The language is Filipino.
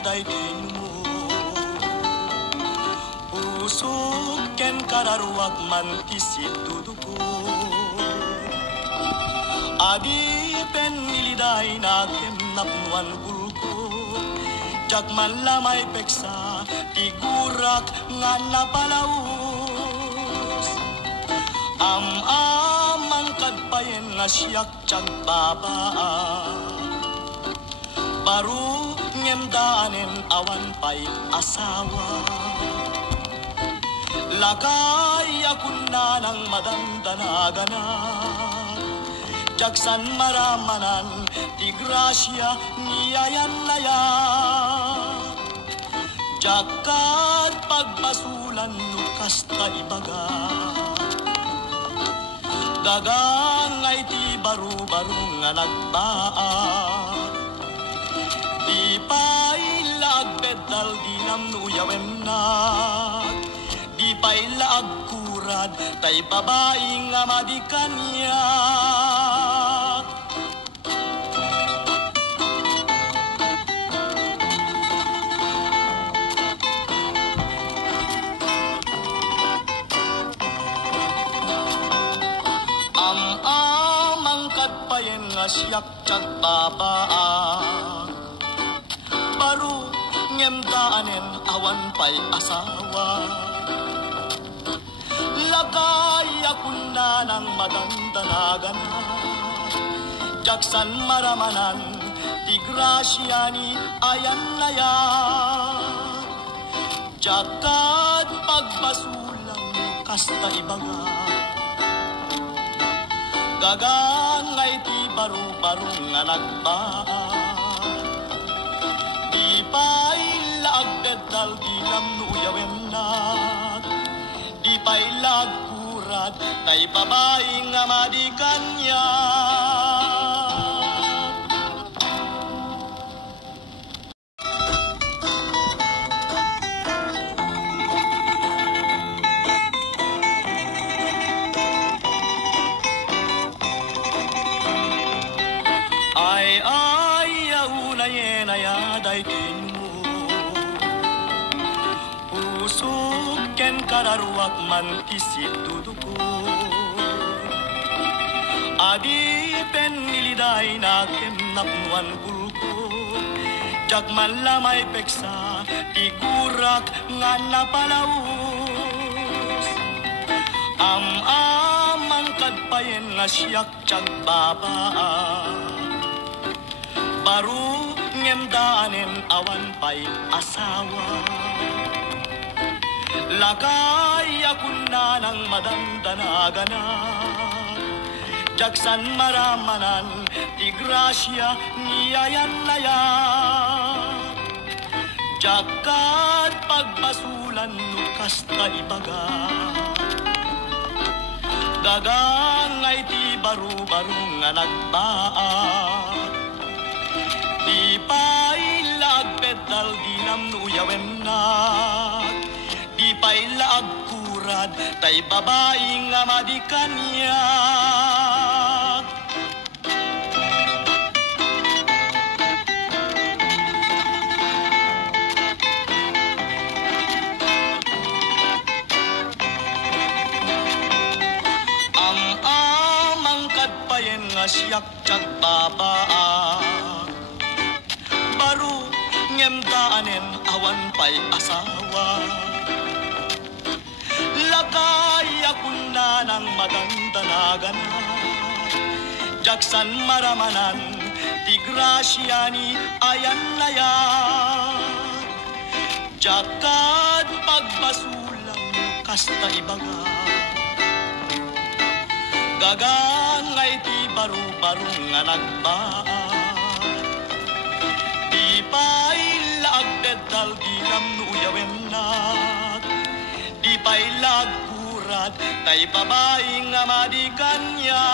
day mo usok ken kararuak man tisit duduko adi pen niliday na kemnapnuan bulko jakman lamay peksa tigurak nga napalaus amang kadpayen nga siyak tsagbaba baru ngemdanen awan pay asawa lakay akuna ng madandanagana jaksan maramanan ti grasya niyayan naya jakat pagpasulan lukas ta ibaga gagangay ti baru-baru nga nagbaat di pailag bedal dinam nuyawen na di pailag kurad tay babaeng nga madikan niya amang kadpayen nga siyak tsagbabaa baru ngemdaanen awan pay asawa lakay akuna ng madandanagan jaksan maramanan ti grasya ni ayan naya jakat pagbasulang kasta ibaga gagangay ti baru-baru nga nagbaat di pailag bedal dinam nuyawen na di pailag kurad tay babaeng nga madikan niya ken kararuak man tisit duduko adi pen niliday na kemnapnuan bulko jakman lamay peksa tigurak nga napalaus amang kadpayen nga siyak tsagbaba baru ngemdanen awan pay asawa lakay akuna ng madandanagana jaksan maramanan ti grasya niyayan naya jakat pagpasulan lukas ta ibaga gagangay ti baru-baru nga nagbaat di pailag bedal dinam nuyawen na di pailag kurad tay babaeng nga madikan niya amang kadpayen nga siyak tsagbabaa baru ngemdaanen awan pay asawa lakay akuna ng madandanagan jaksan maramanan ti grasya ni ayan naya jakat pagpasulang kasta ibaga gagangay ti baru-baru nga nagbaat di pailag bedal dinam nuyawen na di pailag kurad tay babaeng nga madikan niya